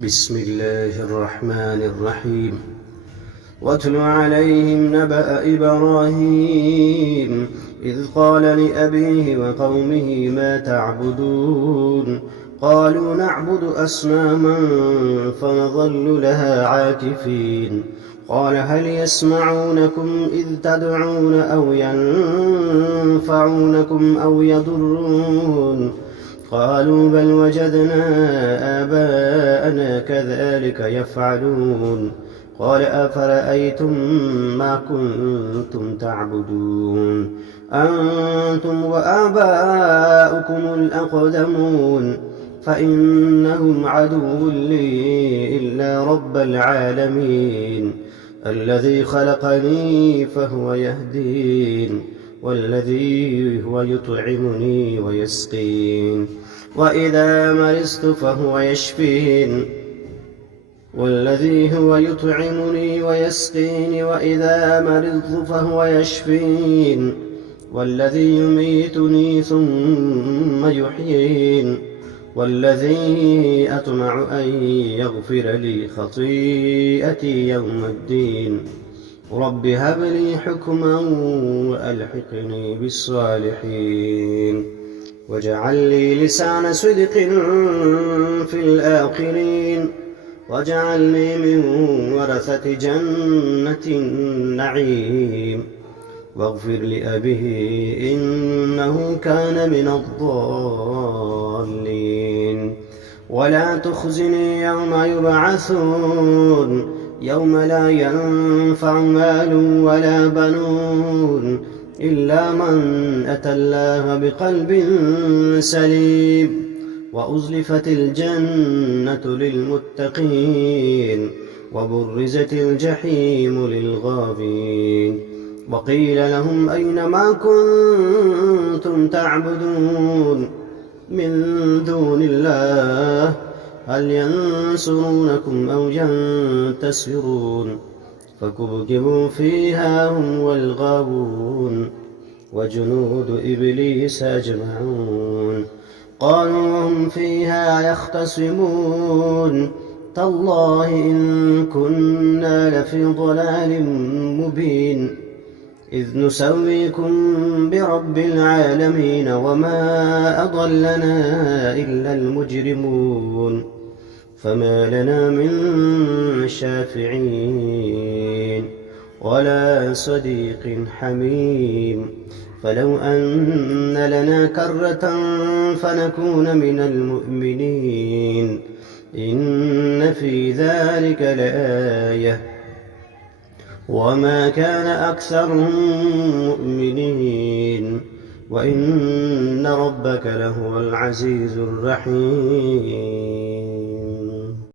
بسم الله الرحمن الرحيم. واتل عليهم نبأ إبراهيم إذ قال لأبيه وقومه ما تعبدون قالوا نعبد أصناما فنظل لها عاكفين قال هل يسمعونكم إذ تدعون أو ينفعونكم أو يضرون قالوا بل وجدنا آباءنا كذلك يفعلون قال أفرأيتم ما كنتم تعبدون أنتم وآباؤكم الأقدمون فإنهم عدو لي إلا رب العالمين الذي خلقني فهو يهدين والذي هو يطعمني ويسقين وإذا مرضت فهو يشفين والذي هو يطعمني ويسقين وإذا مرضت فهو يشفين والذي يميتني ثم يحيين والذي أطمع أن يغفر لي خطيئتي يوم الدين رب هب لي حكما وألحقني بالصالحين واجعل لي لسان صدق في الآخرين واجعلني من ورثة جنة النعيم واغفر لأبيه إنه كان من الضالين ولا تخزني يوم يبعثون يوم لا ينفع مال ولا بنون إلا من أتى الله بقلب سليم وأزلفت الجنة للمتقين وبرزت الجحيم للغابين وقيل لهم أين ما كنتم تعبدون من دون الله هل ينصرونكم أو ينتصرون فكبكبوا فيها هم والغاوون وجنود إبليس أجمعون قالوا وهم فيها يختصمون تالله إن كنا لفي ضلال مبين إذ نسويكم برب العالمين وما أضلنا إلا المجرمون فما لنا من شافعين ولا صديق حميم فلو أن لنا كرة فنكون من المؤمنين إن في ذلك لآية وما كان أكثرهم مؤمنين وإن ربك لهو العزيز الرحيم.